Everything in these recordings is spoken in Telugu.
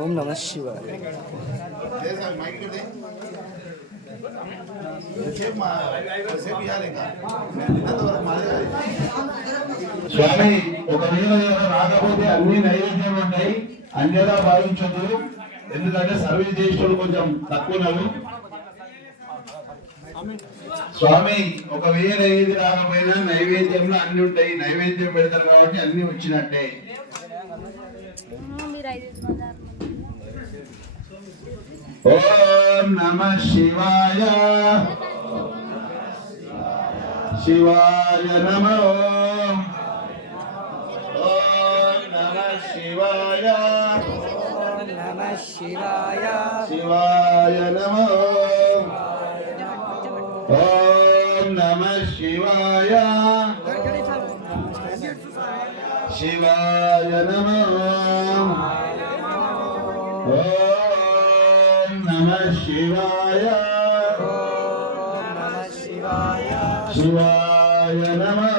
ఓం నమః శివాయ. స్వామి ఒకవేళ రాకపోతే అన్ని నైవేద్యం ఉంటాయి, అన్యదా భావించదు. ఎందుకంటే సర్వీస్ చేసేవాళ్ళు కొంచెం తక్కువ. స్వామి ఒకవేళ ఏది రాకపోయినా నైవేద్యంలో అన్ని ఉంటాయి, నైవేద్యం పెడతారు కాబట్టి అన్ని వచ్చినట్టే. ఓం నమః శివాయ. శివాయ నమః. ఓం నమః శివాయ. నమః శివాయ. శివాయ నమః. ఓం నమః శివాయ. శివాయ నమః. ఓం నమః శివాయ. శివాయ నమః.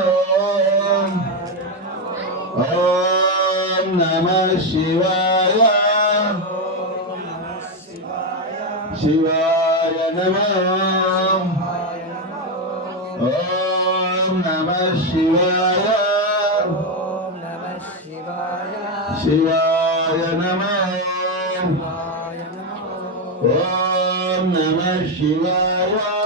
ఓం నమః శివాయ. శివాయ నమః. ఓం నమః శివాయ. శివాయ నమః. ఓం నమః శివాయ.